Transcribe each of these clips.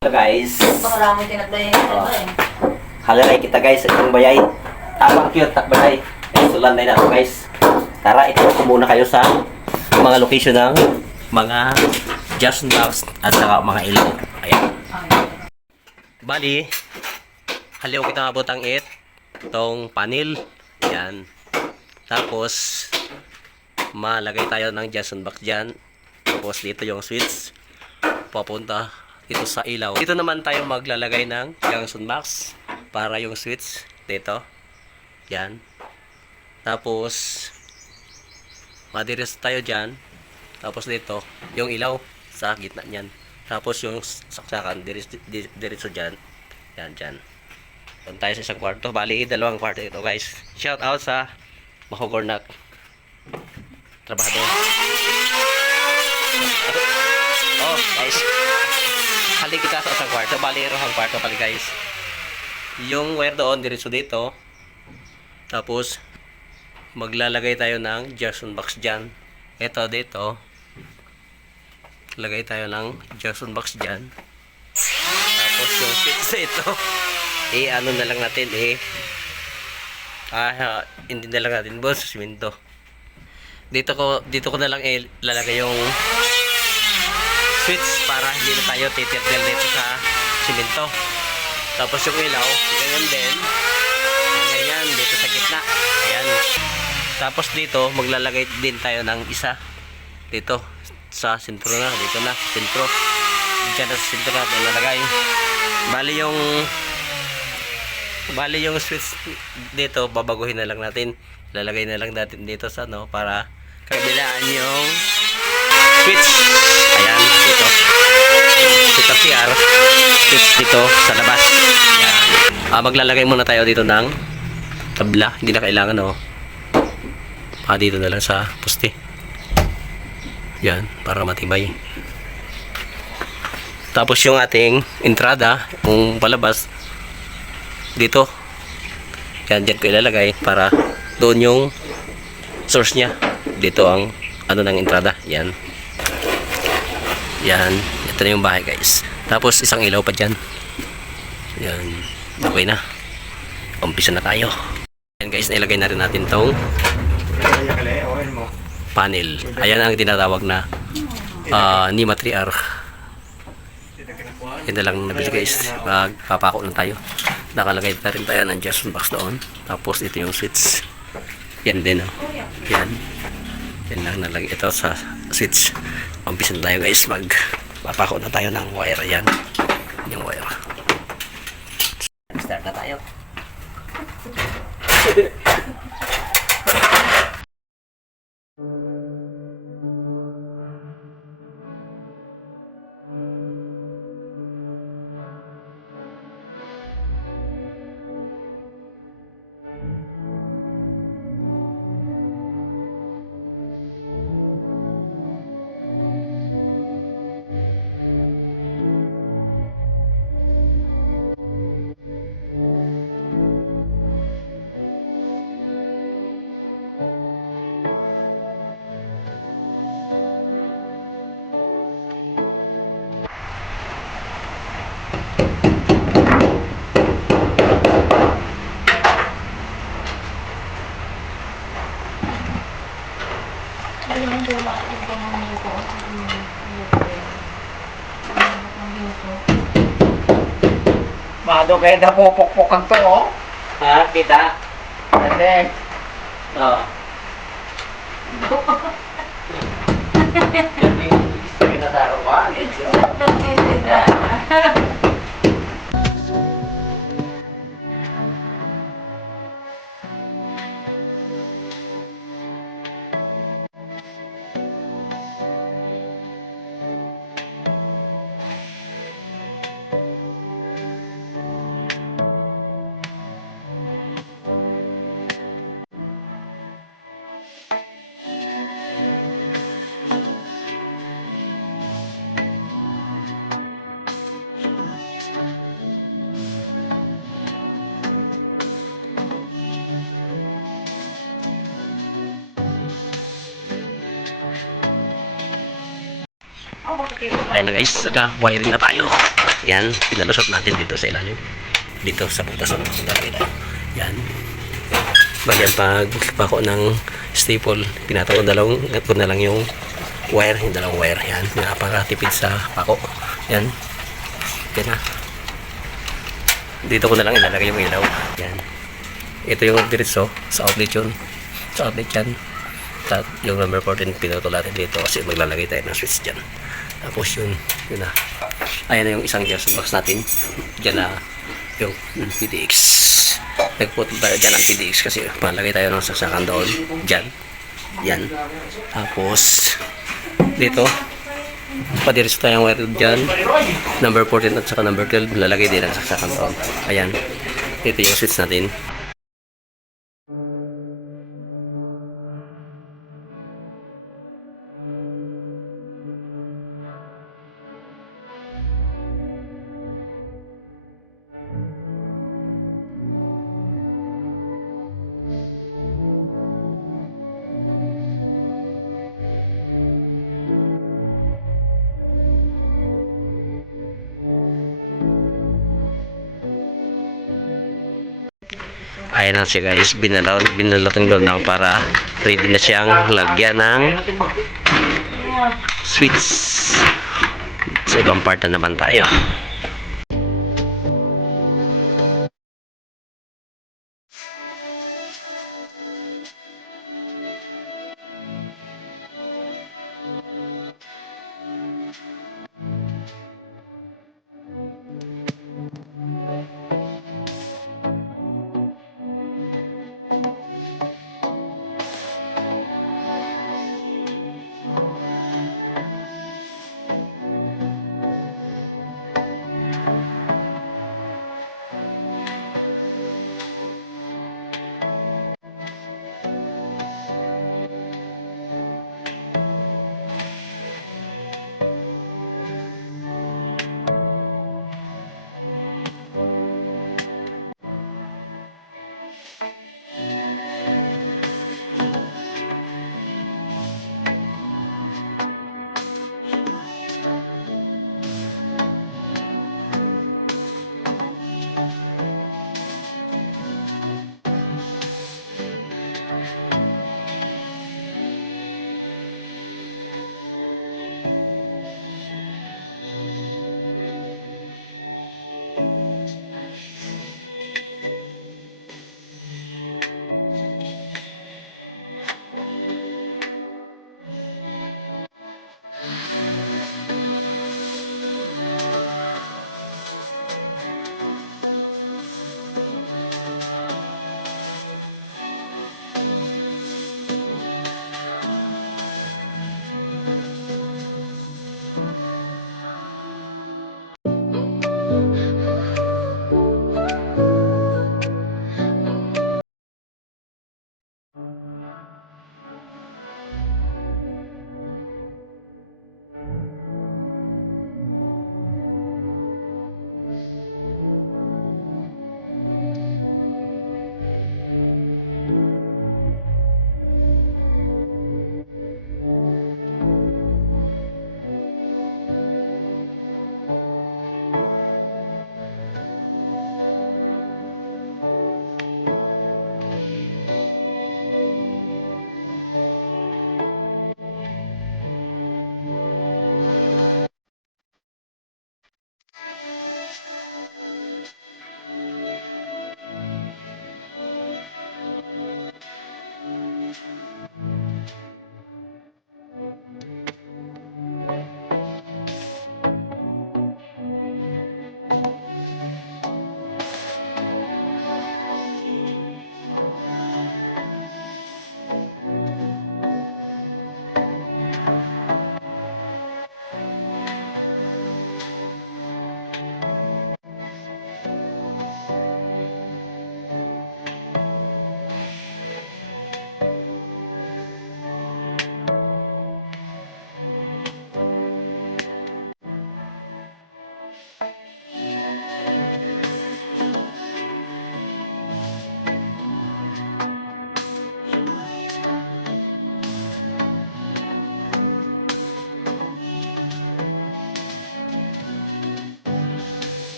Hello guys. Marami tinagdayan ito eh. Halaray kita guys sa itong bayay. Tamang cute tak bayay. Sulan na nato guys. Tara, ito ko muna kayo sa mga location ng mga Jackson Box at saka mga ilaw. Ayan. Bali, haliw kita mabot ang itong panel. Ayan. Tapos, malagay tayo ng Jackson Box dyan. Tapos dito yung switch. Papunta ito sa ilaw. Dito naman tayo maglalagay ng junction box para yung switch dito. Yan. Tapos madiretso tayo dyan. Tapos dito yung ilaw sa gitna niyan. Tapos yung saksakan diretso dyan. Yan dyan. Doon tayo sa isang kwarto. Bali, dalawang kwarto ito guys. Shout out sa Mahogornak trabahador. Oh guys, halik kita sa isang kwarto. Bali, ang kwarto pala guys. Yung wire doon, diretso dito. Tapos, maglalagay tayo ng junction box dyan. Ito dito. Lagay tayo ng junction box dyan. Tapos, yung switch ito. ano na lang natin hindi na lang natin sa simento. Dito ko na lang lalagay yung switch para hindi na tayo titirtel dito sa simento. Tapos yung ilaw, ganyan din. Ganyan dito sa gitna. Ayan. Tapos dito, maglalagay din tayo ng isa. Dito, sa sentro na. Dito na, sentro. Diyan na sa sentro natin nalagay. Bali yung switch dito, babaguhin na lang natin. Lalagay na lang natin dito sa para kabilaan yung switch. Ayan, dito. Dito CR. Switch dito sa labas. Ayan. Maglalagay muna tayo dito ng tabla. Hindi na kailangan dito na lang sa poste. Yan, para matibay. Tapos yung ating entrada, yung palabas, dito. Yan, dyan ko ilalagay para doon yung source nya. Dito ang ng entrada. Yan. Yan. Ito na yung bahay guys. Tapos isang ilaw pa dyan. Yan. Okay na. Umpisa na tayo. Yan guys. Nailagay na rin natin tong panel. Ayan ang tinatawag na NEMA 3R. Yan na lang nabili guys. Magpapako na tayo. Nakalagay na rin tayo ng junction box doon. Tapos ito yung switch. Yan din. Yan. Yan lang nalagay ito sa switch. Umpisa na tayo guys. Magpapako na tayo ng wire. Yan. Yung wire. Start na tayo. Mado kayo na pupukpukan to, oh. Ha? Kita? Kasi, Oo. Yan yung pinatarawan. Ayun na guys, naka-wiring na tayo. Yan, pinalusot natin dito sa ilalim. Dito sa butas ng yan. Bagyan pagpako ng staple, pinatong ko na lang yung wire, yung dalawang wire. Yan, napakatipid sa pako. Yan. Yan na. Dito ko na lang ilalagay yung ilaw. Yan. Ito yung diretso sa outlet yun. Sa outlet yan. At yung number 14 pinutol natin dito kasi maglalagay tayo ng switch dyan. Tapos yun na. Ayan na yung isang Gerson box natin. Dyan na yung PDX. Nagputol tayo dyan ng PDX kasi malagay tayo ng saksakan doon. Dyan. Yan. Tapos dito padiretso tayong wire dyan. Number 14 at saka number 12 lalagay din ang saksakan doon. Ayan. Ito yung switch natin. Ayan na siya guys, binalotong doon lang para ready na siyang lagyan ng switch. Sa ibang part na naman tayo.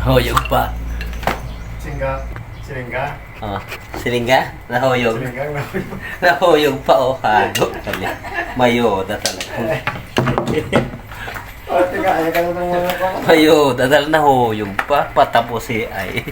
Nahuyog pa. Singga. Siringga. Oh, silinga? Nahuyog. Siringgang na. Nahuyog pa o hago. Mayoda talaga. O, tiga, ayaw ka na ng mga ko. Mayoda talaga nahuyog pa. Patapos si ay.